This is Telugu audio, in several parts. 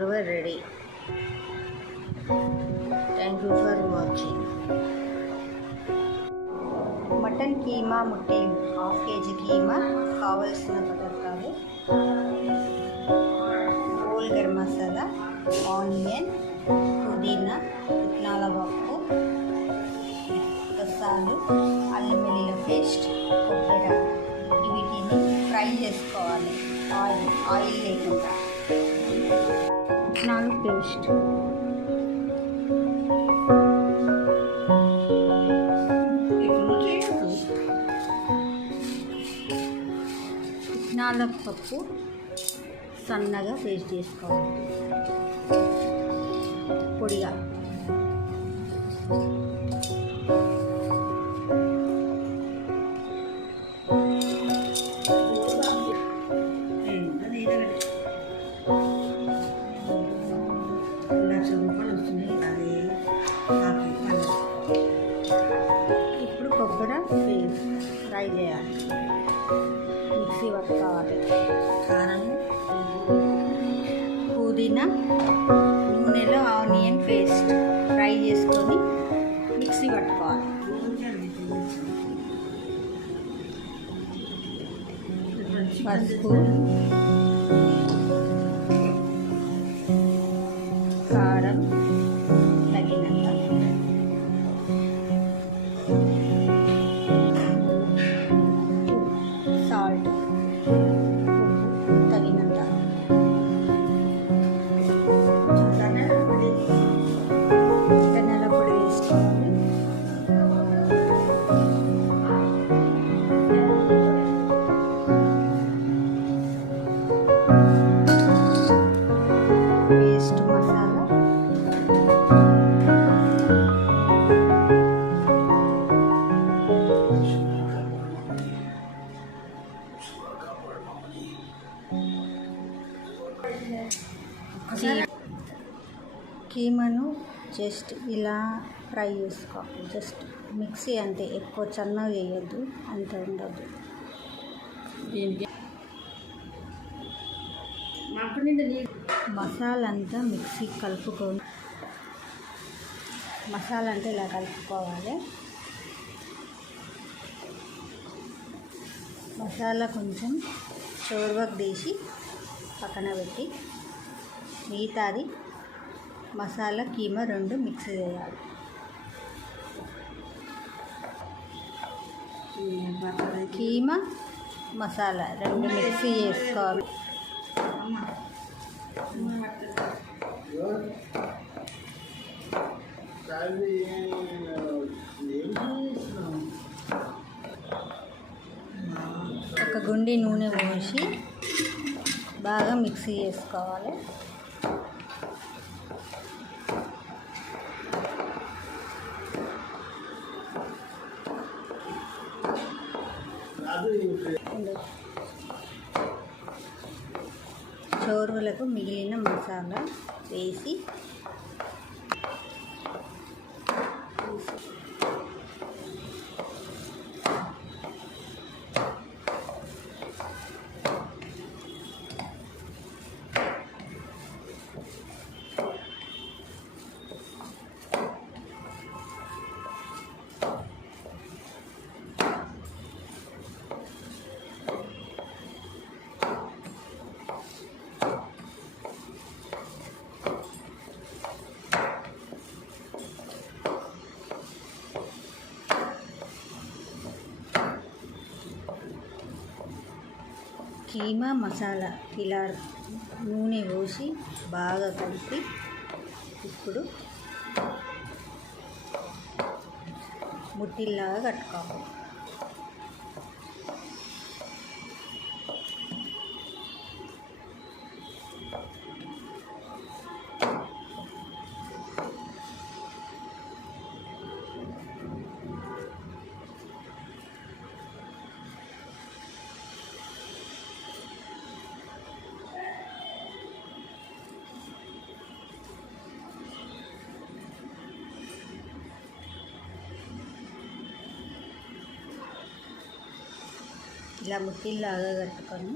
ready. Thank you for watching. Mutton keema ముట్టేలు 1/2 kg కీమా. కావలసిన పదార్థాలు: హోల్ గరం మసాలా, ఆనియన్, పుదీనా, పుట్నాల పప్పు, గసాలు, అల్లం వెల్లుల్లి పేస్ట్, కొబ్బరి. వీటిని ఫ్రై చేసుకోవాలి ఆయిల్ లేకుండా. పుట్నాలు పేస్ట్, పుట్నాల పప్పు సన్నగా పేస్ట్ చేసుకోవాలి పొడిగా. ఇప్పుడు కొబ్బరి ఫ్రై చేయాలి, మిక్సీ పట్టుకోవాలి. కారం, పుదీనా, నూనెలో ఆనియన్ పేస్ట్ ఫ్రై చేసుకొని మిక్సీ పట్టుకోవాలి. పసుపు, కారం తగినంత, సాల్ట్ తగినంత, ధనియాల పొడి వేసుకోవాలి. పేస్ట్ మసాలా, కీమాను జస్ట్ ఇలా ఫ్రై చేసుకోవాలి. జస్ట్ మిక్సీ అంతే, ఎక్కువ సన్నగా వేయద్దు, అంత ఉండదు. మసాలా అంతా మిక్సీ కలుపుకొని, మసాలా అంతా ఇలా కలుపుకోవాలి. మసాలా కొంచెం చోరువకు తీసి పక్కన పెట్టి, మిగతాది మసాలా కీమా రెండు మిక్స్ చేయాలి. కీమా మసాలా రెండు మిక్సీ చేసుకోవాలి. ఒక గుండి నూనె పోసి బాగా మిక్సీ చేసుకోవాలి. చోరులకు మిగిలిన మసాలా వేసి కీమా మసాలా ఇలా నూనె పోసి బాగా కలిపి, ఇప్పుడు ముట్టిల్లాగా కట్టుకోవాలి. ఇలా ముట్టిల్లాగా కట్టుకొని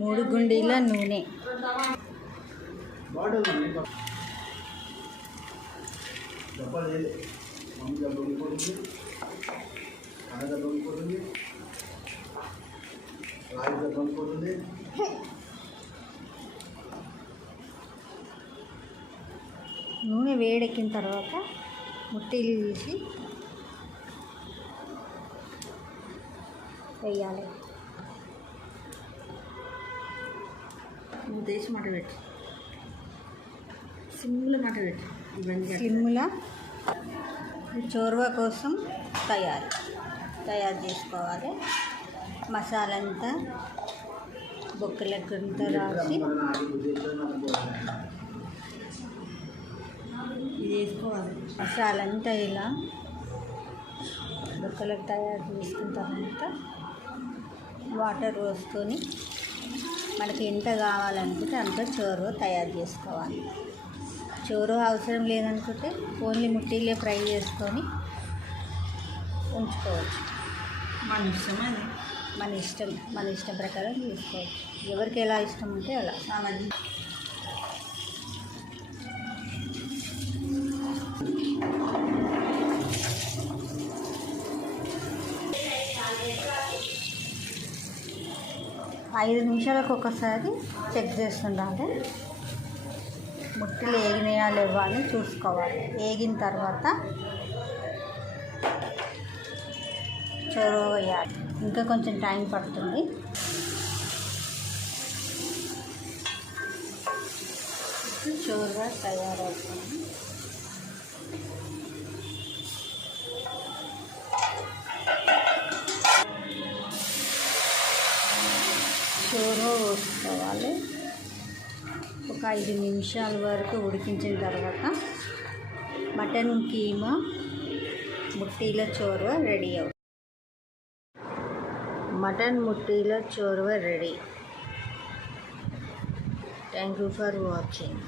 3 గుండీల నూనె, నూనె వేడెక్కిన తర్వాత ముట్టీలు తీసి వేయాలి. దేశ మాట పెట్టి సిమ్లో మాట పెట్టి స్లిమ్లా చోర్వా కోసం తయారు చేసుకోవాలి. మసాలా అంతా బొక్కలకంతా రాసి ఇది వేసుకోవాలి. మసాలా అంతా ఇలా బొక్కలకు తయారు చేసుకున్న తర్వాత వాటర్ పోసుకొని మనకి ఎంత కావాలనుకుంటే అంత చోరువ తయారు చేసుకోవాలి. చోరువ అవసరం లేదనుకుంటే ఓన్లీ ముట్టిలే ఫ్రై చేసుకొని ఉంచుకోవచ్చు. మన ఇష్టం అది, మన ఇష్టం ప్రకారం చేసుకోవచ్చు. ఎవరికి ఎలా ఇష్టం ఉంటే అలా. చాలా 5 నిమిషాలకు ఒకసారి చెక్ చేస్తుండాలి. ముట్టలు ఏగినాయా లేవా అని చూసుకోవాలి. ఏగిన తర్వాత చోరవ వేయాలి. ఇంకా కొంచెం టైం పడుతుంది. చోరుగా తయారవుతుంది. చోరవ పోసుకోవాలి. ఒక 5 నిమిషాల వరకు ఉడికించిన తర్వాత మటన్ కీమా ముట్టీల చోరవ రెడీ అవుతుంది. మటన్ ముట్టీల చోరవ ready. Thank you for watching.